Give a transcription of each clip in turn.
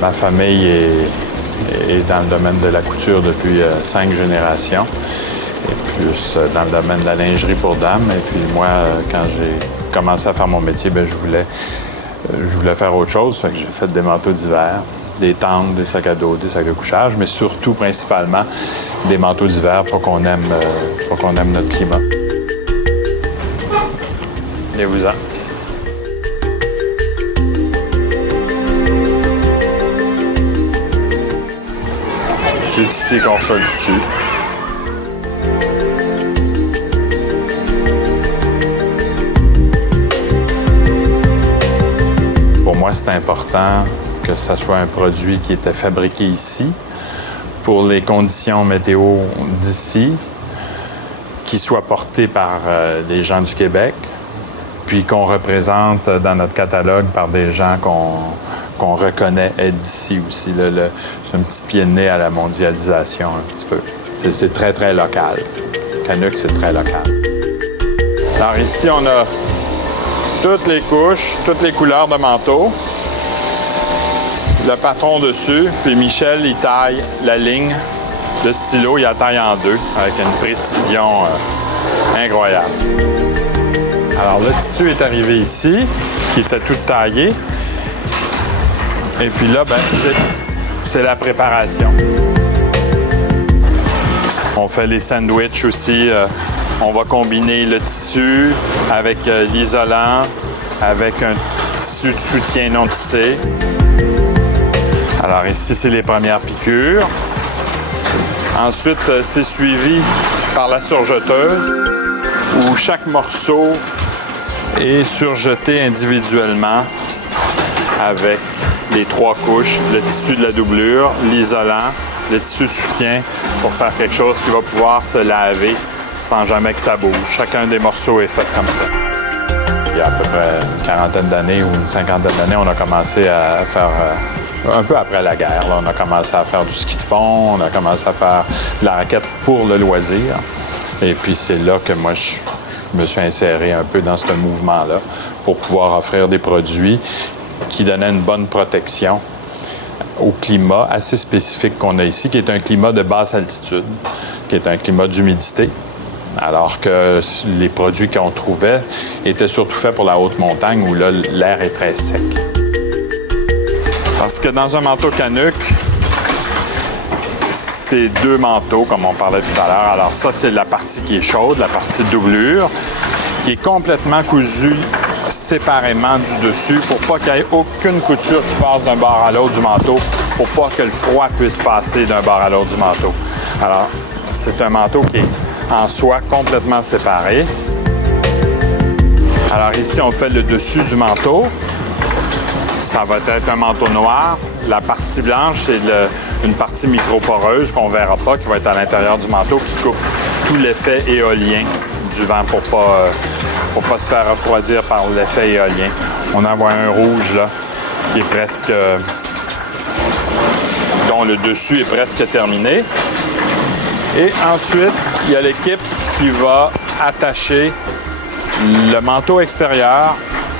Ma famille est dans le domaine de la couture depuis 5 générations, et plus dans le domaine de la lingerie pour dames. Et puis moi, quand j'ai commencé à faire mon métier, bien, je voulais faire autre chose. Fait que j'ai fait des manteaux d'hiver, des tentes, des sacs à dos, des sacs de couchage, mais surtout, principalement, des manteaux d'hiver pour qu'on aime notre climat. Allez-vous-en. C'est ici qu'on reçoit le tissu. Pour moi, c'est important que ce soit un produit qui était fabriqué ici, pour les conditions météo d'ici, qui soit porté par les gens du Québec, puis qu'on représente dans notre catalogue par des gens qu'on reconnaît être d'ici aussi. C'est un petit pied de nez à la mondialisation, un petit peu. C'est très, très local. Canuck, c'est très local. Alors ici, on a toutes les couches, toutes les couleurs de manteau. Le patron dessus, puis Michel, il taille la ligne de stylo, il la taille en deux, avec une précision incroyable. Alors, le tissu est arrivé ici, qui était tout taillé. Et puis là, ben, c'est la préparation. On fait les sandwichs aussi. On va combiner le tissu avec l'isolant, avec un tissu de soutien non tissé. Alors ici, c'est les premières piqûres. Ensuite, c'est suivi par la surjeteuse, où chaque morceau est surjeté individuellement avec les 3 couches, le tissu de la doublure, l'isolant, le tissu de soutien pour faire quelque chose qui va pouvoir se laver sans jamais que ça bouge. Chacun des morceaux est fait comme ça. Il y a à peu près une quarantaine d'années ou une cinquantaine d'années, on a commencé à faire, un peu après la guerre, là, on a commencé à faire du ski de fond, on a commencé à faire de la raquette pour le loisir. Et puis c'est là que moi, je me suis inséré un peu dans ce mouvement-là pour pouvoir offrir des produits qui donnaient une bonne protection au climat assez spécifique qu'on a ici, qui est un climat de basse altitude, qui est un climat d'humidité, alors que les produits qu'on trouvait étaient surtout faits pour la haute montagne, où là, l'air est très sec. Parce que dans un manteau Canuck, c'est 2 manteaux, comme on parlait tout à l'heure. Alors ça, c'est la partie qui est chaude, la partie doublure, qui est complètement cousue séparément du dessus pour pas qu'il y ait aucune couture qui passe d'un bord à l'autre du manteau, pour pas que le froid puisse passer d'un bord à l'autre du manteau. Alors, c'est un manteau qui est en soie complètement séparé. Alors ici, on fait le dessus du manteau. Ça va être un manteau noir. La partie blanche, c'est une partie microporeuse qu'on ne verra pas, qui va être à l'intérieur du manteau, qui coupe tout l'effet éolien du vent pour pas se faire refroidir par l'effet éolien. On en voit un rouge, là, qui est presque... dont le dessus est presque terminé. Et ensuite, il y a l'équipe qui va attacher le manteau extérieur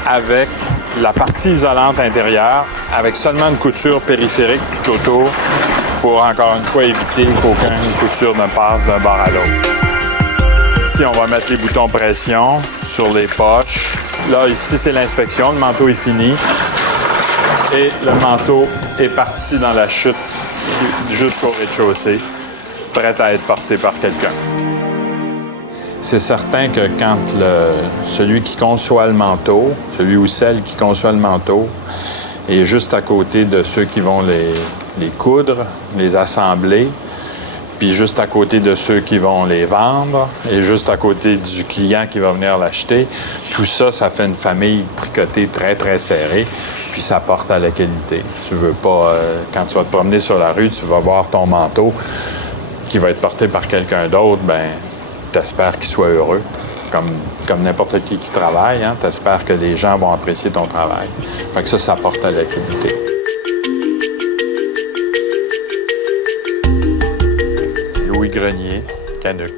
avec la partie isolante intérieure, avec seulement une couture périphérique tout autour pour, encore une fois, éviter qu'aucune couture ne passe d'un bord à l'autre. Ici, on va mettre les boutons pression sur les poches. Là, ici, c'est l'inspection. Le manteau est fini. Et le manteau est parti dans la chute jusqu'au rez-de-chaussée, prêt à être porté par quelqu'un. C'est certain que quand celui qui conçoit le manteau, celui ou celle qui conçoit le manteau, est juste à côté de ceux qui vont les coudre, les assembler, puis juste à côté de ceux qui vont les vendre, et juste à côté du client qui va venir l'acheter, tout ça, ça fait une famille tricotée très, très serrée, puis ça porte à la qualité. Tu veux pas, quand tu vas te promener sur la rue, tu vas voir ton manteau qui va être porté par quelqu'un d'autre, ben t'espères qu'il soit heureux, comme n'importe qui travaille, hein? T'espères que les gens vont apprécier ton travail. Fait que ça porte à la qualité. Louis Grenier, Canuck.